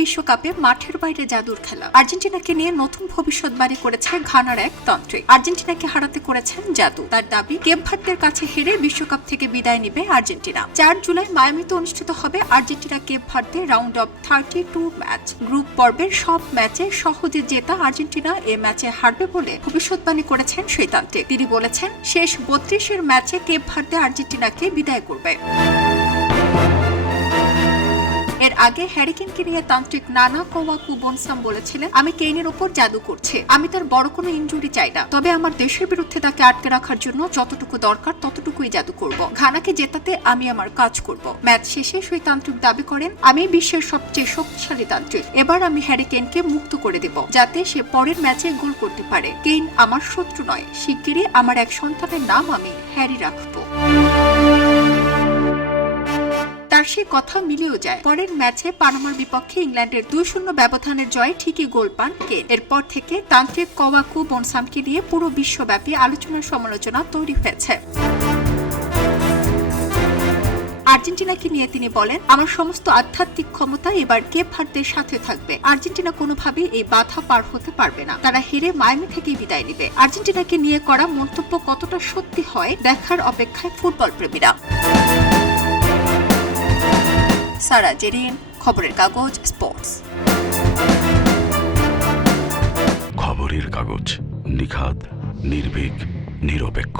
বিশ্বকাপে মাঠের বাইরে জাদুর খেলা। আর্জেন্টিনাকে নিয়ে নতুন ভবিষ্যৎবাণী করেছে ঘানার এক তান্ত্রিক। আর্জেন্টিনাকে হারাতে করেছেন জাদু। তার দাবি, কেপ ভার্দের কাছে হেরে বিশ্বকাপ থেকে বিদায় নিবে আর্জেন্টিনা। 4 জুলাই মায়ামিতে অনুষ্ঠিত হবে Argentina Cape Verde round of 32 match. Group পর্বের সব ম্যাচে সহজে জেতা আর্জেন্টিনা এ ম্যাচে হারবে বলে ভবিষ্যৎবাণী করেছেন সেই তান্ত্রিক। তিনি বলেছেন, শেষ 32 ম্যাচে কেপ ভার্দে আর্জেন্টিনাকে বিদায় করবে। এর আগে হ্যারি কেইনকে নিয়ে তান্ত্রিক নানা কোওয়াকু বনসাম বলেছিলেন, আমি কেইনের উপর জাদু করছি। আমি তার বড় কোনো ইনজুরি চাই না, তবে আমার দেশের বিরুদ্ধে তাকে আটকে রাখার জন্য যতটুকু দরকার ততটুকুই জাদু করব। ঘানাকে জেতাতে আমি আমার কাজ করব। ম্যাচ শেষে সেই তান্ত্রিক দাবি করেন, আমি বিশ্বের সবচেয়ে শক্তিশালী তান্ত্রিক। এবার আমি হ্যারি কেইনকে মুক্ত করে দেব, যাতে সে পরের ম্যাচে গোল করতে পারে। কেইন আমার শত্রু নয়, শিগগিরই আমার এক সন্তানের নাম আমি হ্যারি রাখবো। তার সে কথা মিলেও যায়। পরের ম্যাচে পানামার বিপক্ষে ইংল্যান্ডের 2-0 ব্যবধানের জয়ে ঠিকই গোল পান কেইন। এরপর থেকে তান্ত্রিক কোওয়াকু বনসামকে নিয়ে পুরো বিশ্বব্যাপী আলোচনা সমালোচনা তৈরি হয়েছে। আর্জেন্টিনাকে নিয়ে তিনি বলেন, আমার সমস্ত আধ্যাত্মিক ক্ষমতা এবার কেপ ভার্দের সাথে থাকবে। আর্জেন্টিনা কোনোভাবেই এই বাধা পার হতে পারবে না। তারা হেরে মায়ামি থেকেই বিদায় নেবে। আর্জেন্টিনাকে নিয়ে করা মন্তব্য কতটা সত্যি হয় দেখার অপেক্ষায় ফুটবল প্রেমীরা। সারা জেরিন, খবরের কাগজ, স্পোর্টস। খবরের কাগজ, নিখাদ, নির্ভীক, নিরপেক্ষ।